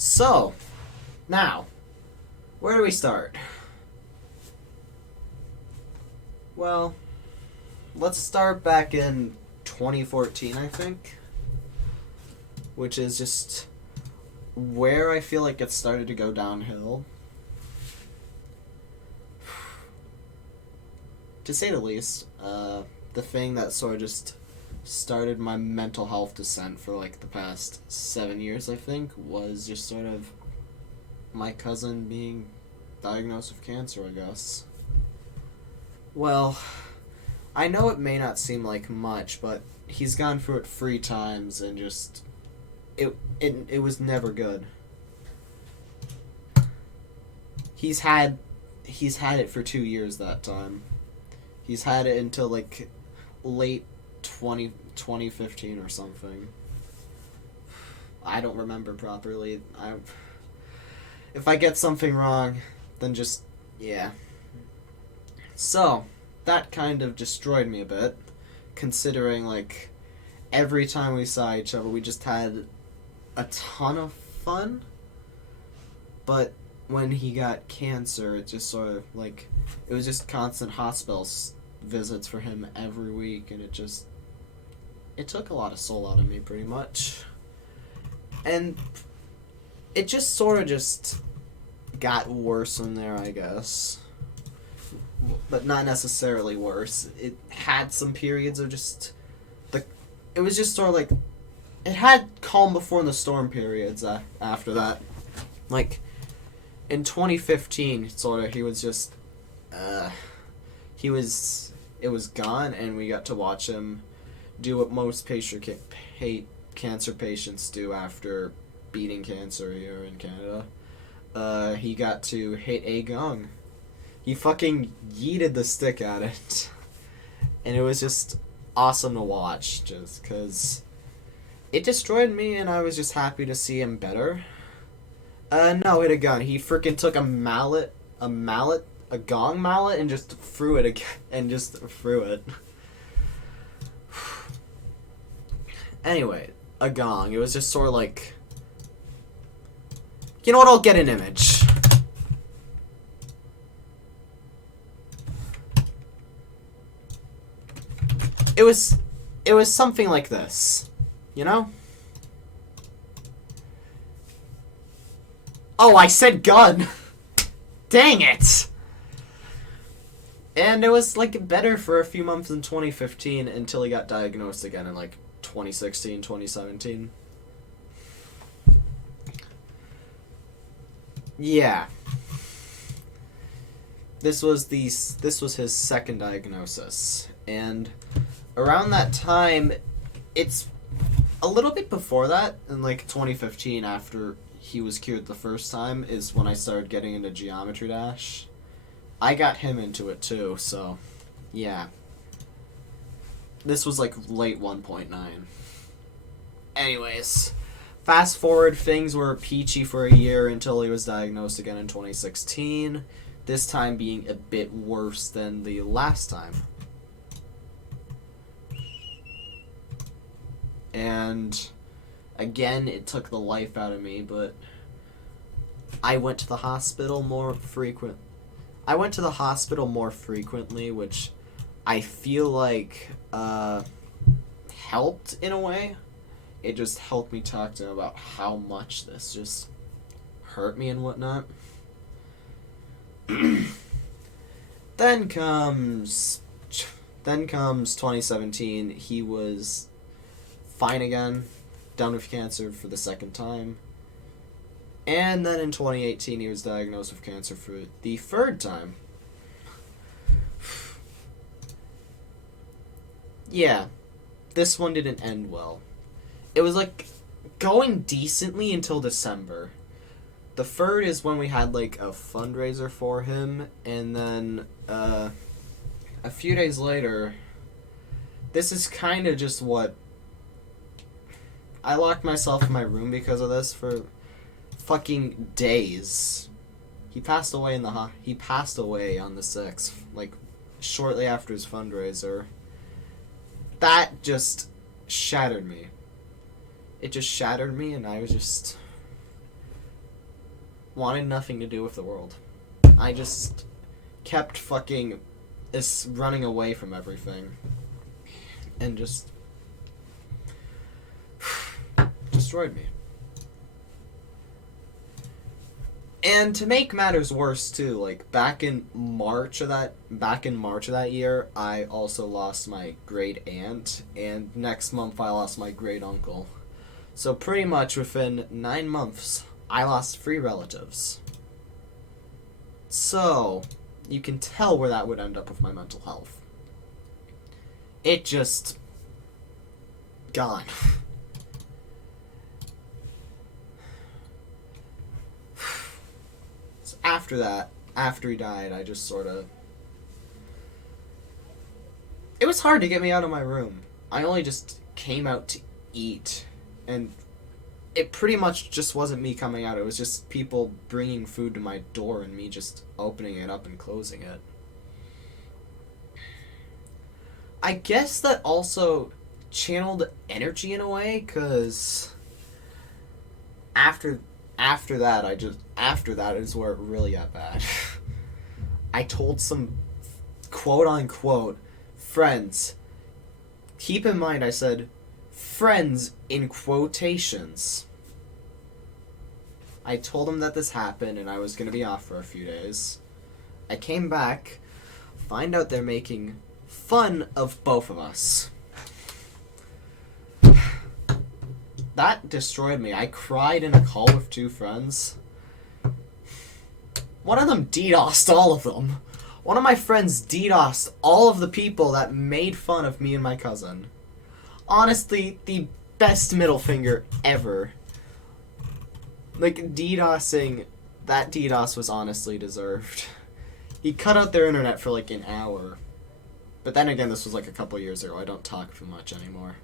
So, now, where do we start? Well, let's start back in 2014, I think, which is just where I feel like it started to go downhill. To say the least, the thing that sort of just started my mental health descent for like the past 7 years, I think, was just sort of my cousin being diagnosed with cancer, I guess. Well, I know it may not seem like much, but he's gone through it 3 times and just it was never good. He's had it for 2 years that time. He's had it until like late 2015 or something. I don't remember properly. If I get something wrong, then just yeah. So, that kind of destroyed me a bit, considering like every time we saw each other we just had a ton of fun. But when he got cancer, it just sort of like it was just constant hospital visits for him every week, and it took a lot of soul out of me pretty much. And it just sort of just got worse from there, I guess. But not necessarily worse. It had some periods of just it was just sort of like it had calm before the storm periods after that. Like in 2015, sort of, he was just it was gone, and we got to watch him do what most cancer patients do after beating cancer here in Canada. He got to hit a gong. He fucking yeeted the stick at it. And it was just awesome to watch, just because it destroyed me, and I was just happy to see him better. No, hit a gun. He freaking took a gong mallet, and just threw it again, and just threw it. Anyway, a gong. It was just sort of like, you know what? I'll get an image. It was something like this, you know? Oh, I said gun. Dang it. And it was like better for a few months in 2015 until he got diagnosed again in like 2016, 2017. Yeah. This was his second diagnosis, and around that time, it's a little bit before that, in like 2015, after he was cured the first time, is when I started getting into Geometry Dash. I got him into it too, so yeah. This was like late 1.9. Anyways, fast forward, things were peachy for a year until he was diagnosed again in 2016, this time being a bit worse than the last time. And again, it took the life out of me, but I went to the hospital more frequently, which I feel like helped in a way. It just helped me talk to him about how much this just hurt me and whatnot. Then comes 2017. He was fine again, done with cancer for the second time. And then in 2018, he was diagnosed with cancer for the third time. Yeah, this one didn't end well. It was like going decently until December. The third is when we had like a fundraiser for him, and then a few days later, this is kind of just what I locked myself in my room because of this for fucking days. He passed away on the 6th, like shortly after his fundraiser. That just shattered me. It just shattered me, and I was just wanted nothing to do with the world. I just kept fucking running away from everything. And just destroyed me. And to make matters worse too, like back in March of that year, I also lost my great aunt, and next month I lost my great uncle. So pretty much within 9 months, I lost 3 relatives. So you can tell where that would end up with my mental health. It just gone. After that, after he died, I just sort of... It was hard to get me out of my room. I only just came out to eat, and it pretty much just wasn't me coming out. It was just people bringing food to my door and me just opening it up and closing it. I guess that also channeled energy in a way, because after that is where it really got bad. I told some quote-unquote friends. Keep in mind I said friends in quotations. I told them that this happened and I was going to be off for a few days. I came back, find out they're making fun of both of us. That destroyed me. I cried in a call with 2 friends. One of them DDoSed all of them. One of my friends DDoSed all of the people that made fun of me and my cousin. Honestly, the best middle finger ever. Like, DDoSing, that DDoS was honestly deserved. He cut out their internet for like an hour. But then again, this was like a couple years ago. I don't talk too much anymore.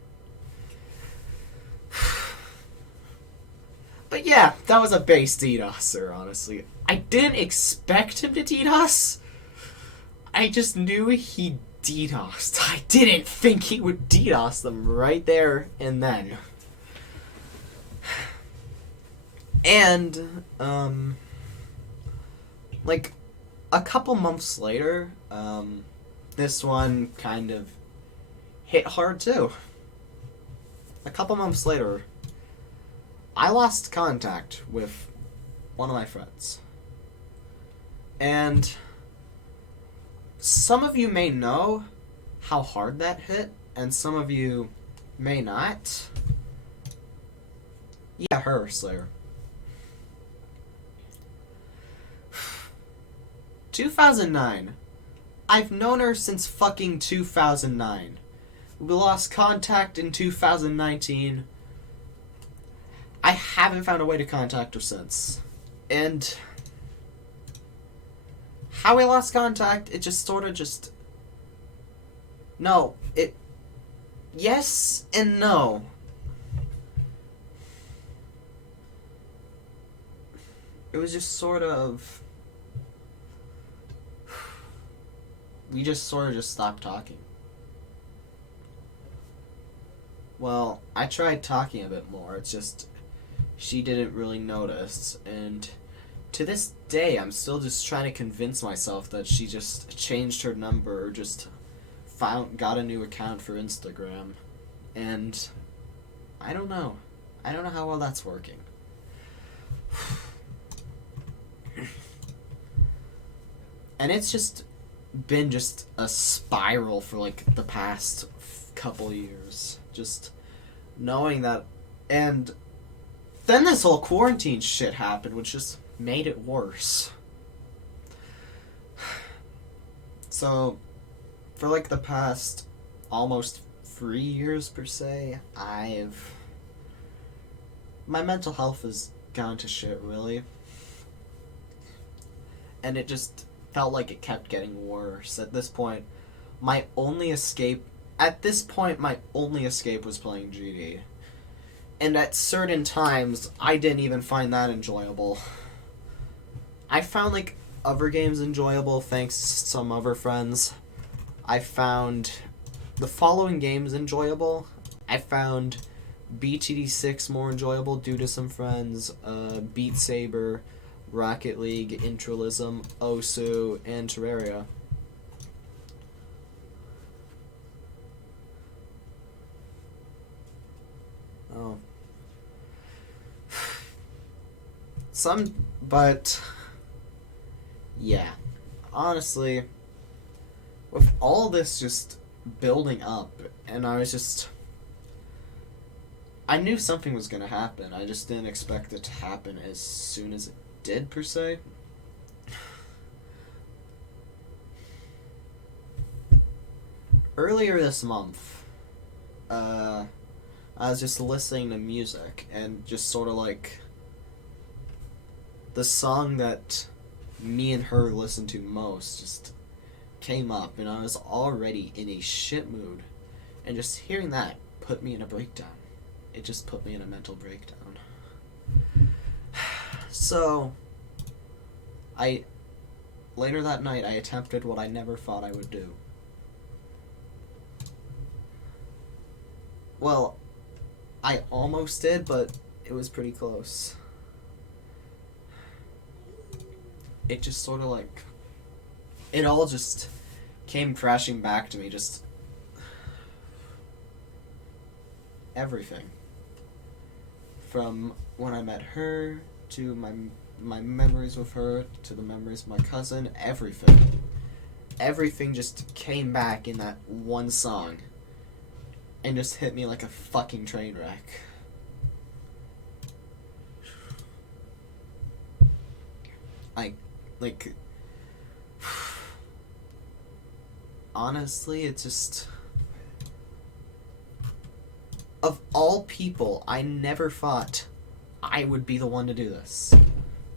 But yeah, that was a base DDoSer, honestly. I didn't expect him to DDoS. I just knew he DDoSed. I didn't think he would DDoS them right there and then. And, like, a couple months later, this one kind of hit hard too. A couple months later, I lost contact with one of my friends. And some of you may know how hard that hit, and some of you may not. Yeah, her, Slayer. 2009. I've known her since fucking 2009. We lost contact in 2019. I haven't found a way to contact her since. And how we lost contact, it just sort of just... No, it... Yes and no. It was just sort of... We just sort of just stopped talking. Well, I tried talking a bit more. It's just... She didn't really notice, and to this day, I'm still just trying to convince myself that she just changed her number or just got a new account for Instagram, and I don't know. I don't know how well that's working. And it's just been just a spiral for like the past couple years, just knowing that, and then this whole quarantine shit happened, which just made it worse. So, for like the past almost 3 years per se, my mental health has gone to shit, really. And it just felt like it kept getting worse. At this point, my only escape was playing GD. And at certain times, I didn't even find that enjoyable. I found, like, other games enjoyable thanks to some other friends. I found the following games enjoyable. I found BTD 6 more enjoyable due to some friends. Beat Saber, Rocket League, Intralism, Osu, and Terraria. Oh. But yeah, honestly, with all this just building up, and I knew something was gonna happen. I just didn't expect it to happen as soon as it did, per se. Earlier this month, I was just listening to music, and just sort of like the song that me and her listened to most just came up, and I was already in a shit mood, and just hearing that put me in a breakdown. It just put me in a mental breakdown. So, later that night, I attempted what I never thought I would do. Well, I almost did, but it was pretty close. It just sort of like, it all just came crashing back to me, just everything. From when I met her, to my memories with her, to the memories of my cousin, everything. Everything just came back in that one song, and just hit me like a fucking train wreck. Like, honestly, it's just, of all people, I never thought I would be the one to do this.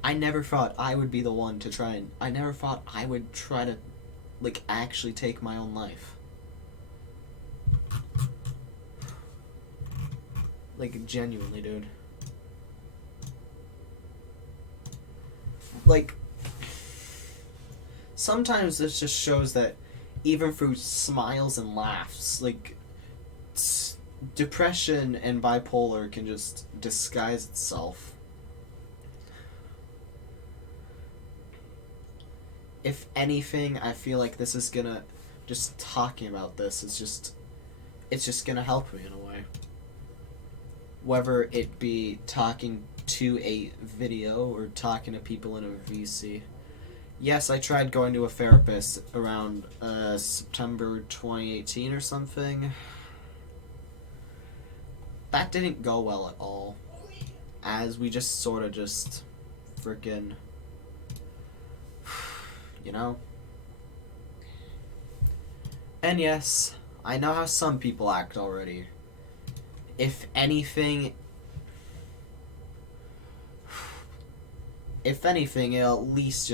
I never thought I would be the one to try and, I never thought I would try to, like, actually take my own life. Like, genuinely, dude. Like, sometimes this just shows that even through smiles and laughs, like, depression and bipolar can just disguise itself. If anything, I feel like this is gonna, just talking about this is just, it's just gonna help me in a way. Whether it be talking to a video or talking to people in a VC. Yes, I tried going to a therapist around September 2018 or something. That didn't go well at all. As we just sort of just freaking, you know? And yes, I know how some people act already. If anything, it'll at least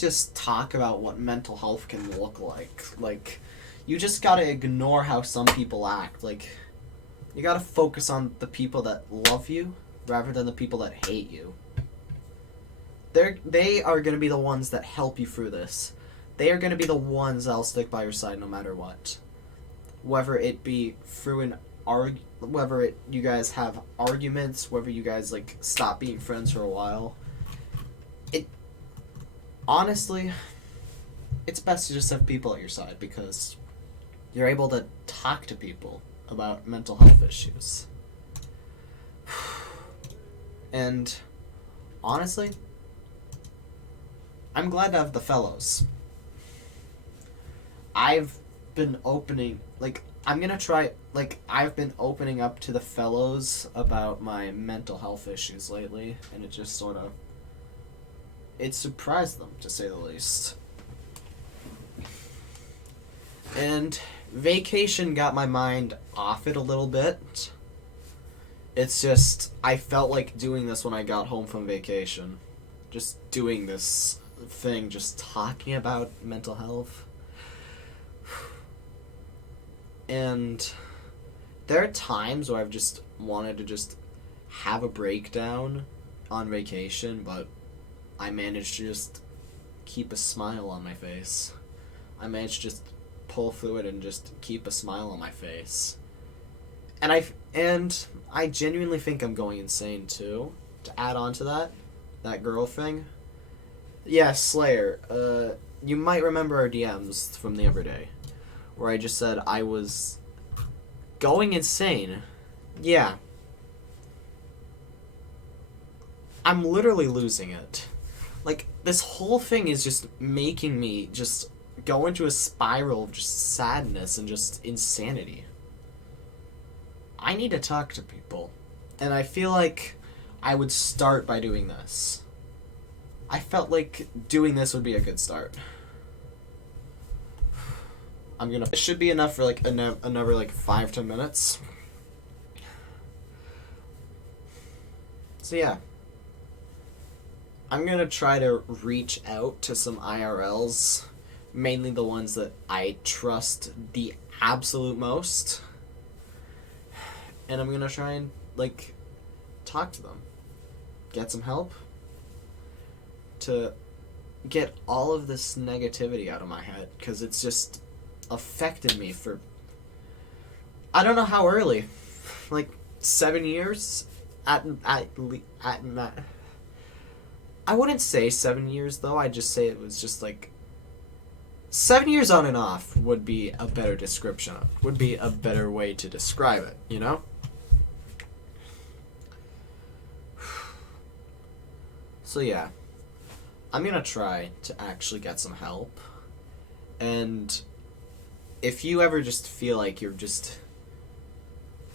just talk about what mental health can look like. Like, you just gotta ignore how some people act. Like, you gotta focus on the people that love you rather than the people that hate you. They are gonna be the ones that help you through this. They are gonna be the ones that'll stick by your side no matter what. Whether it be through you guys have arguments, whether you guys, like, stop being friends for a while. Honestly, it's best to just have people at your side because you're able to talk to people about mental health issues. And honestly, I'm glad to have the fellows. I've been opening up to the fellows about my mental health issues lately, and it just sort of, it surprised them, to say the least. And vacation got my mind off it a little bit. It's just, I felt like doing this when I got home from vacation. Just doing this thing, just talking about mental health. And there are times where I've just wanted to just have a breakdown on vacation, but I managed to just keep a smile on my face. I managed to just pull through it and just keep a smile on my face. And I genuinely think I'm going insane too, to add on to that girl thing. Yeah, Slayer. You might remember our DMs from the other day, where I just said I was going insane. Yeah. I'm literally losing it. Like, this whole thing is just making me just go into a spiral of just sadness and just insanity. I need to talk to people. And I feel like I would start by doing this. I felt like doing this would be a good start. It should be enough for like another like 5-10 minutes. So yeah. I'm gonna try to reach out to some IRLs, mainly the ones that I trust the absolute most. And I'm gonna try and like talk to them. Get some help. To get all of this negativity out of my head, because it's just affected me for I don't know how early, like 7 years at I wouldn't say 7 years though. I'd just say it was just like 7 years on and off would be a better description, would be a better way to describe it, you know? So yeah, I'm gonna try to actually get some help. And if you ever just feel like you're just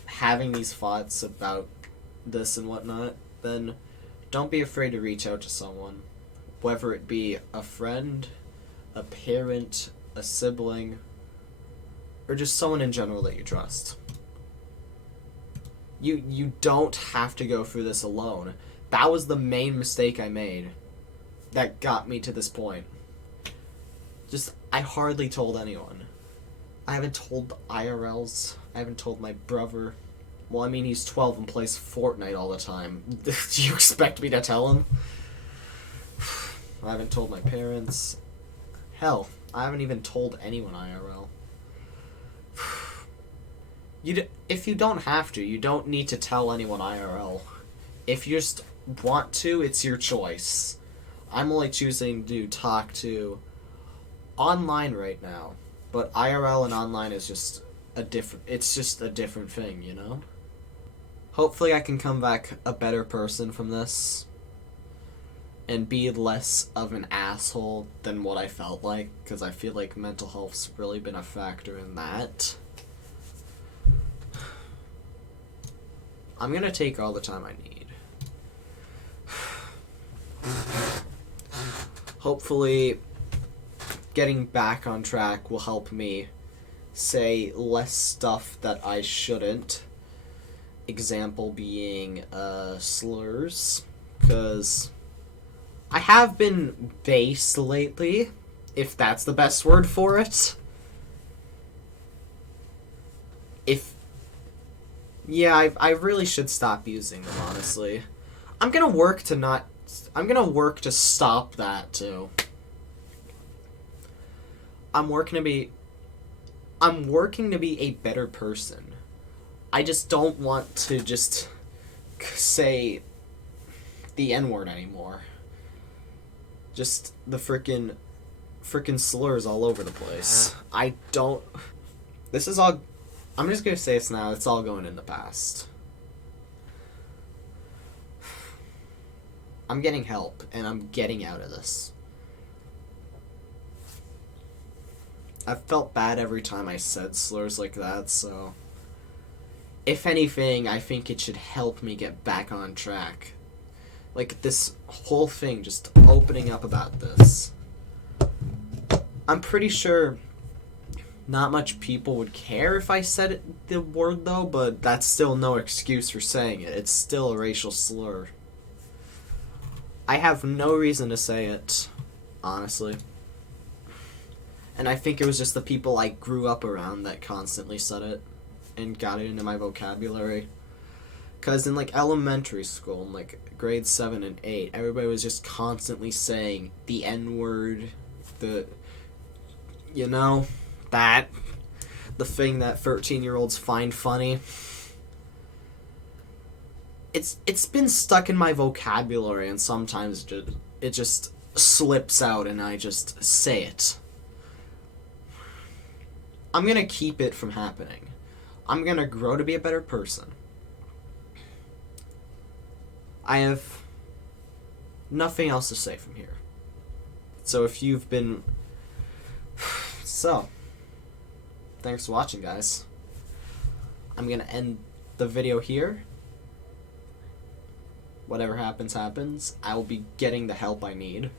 having these thoughts about this and whatnot, then don't be afraid to reach out to someone. Whether it be a friend, a parent, a sibling, or just someone in general that you trust. You don't have to go through this alone. That was the main mistake I made that got me to this point. I hardly told anyone. I haven't told IRLs. I haven't told my brother. Well, I mean, he's 12 and plays Fortnite all the time. Do you expect me to tell him? I haven't told my parents. Hell, I haven't even told anyone IRL. If you don't have to, you don't need to tell anyone IRL. If you just want to, it's your choice. I'm only choosing to talk to online right now, but IRL and online is just it's just a different thing, you know? Hopefully I can come back a better person from this and be less of an asshole than what I felt like, because I feel like mental health's really been a factor in that. I'm gonna take all the time I need. Hopefully getting back on track will help me say less stuff that I shouldn't. Example being slurs, because I have been base lately, if that's the best word for it. I really should stop using them, honestly. I'm gonna work to stop that too. I'm working to be a better person. I just don't want to just say the N-word anymore. Just the frickin' slurs all over the place. I'm just gonna say this now, it's all going in the past. I'm getting help, and I'm getting out of this. I've felt bad every time I said slurs like that, so if anything, I think it should help me get back on track. Like, this whole thing, just opening up about this. I'm pretty sure not much people would care if I said the word, though, but that's still no excuse for saying it. It's still a racial slur. I have no reason to say it, honestly. And I think it was just the people I grew up around that constantly said it and got it into my vocabulary. Because in, like, elementary school, in, like, grades 7 and 8, everybody was just constantly saying the N-word, the thing that 13-year-olds find funny. it's been stuck in my vocabulary, and sometimes it just slips out and I just say it. I'm gonna keep it from happening. I'm gonna grow to be a better person. I have nothing else to say from here. So if you've been... So, thanks for watching, guys. I'm gonna end the video here. Whatever happens, happens. I will be getting the help I need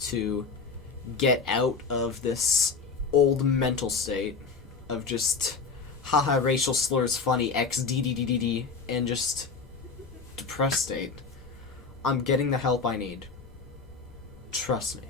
to get out of this old mental state of just haha racial slurs funny xddddd and just depressed state. I'm getting the help I need. Trust me.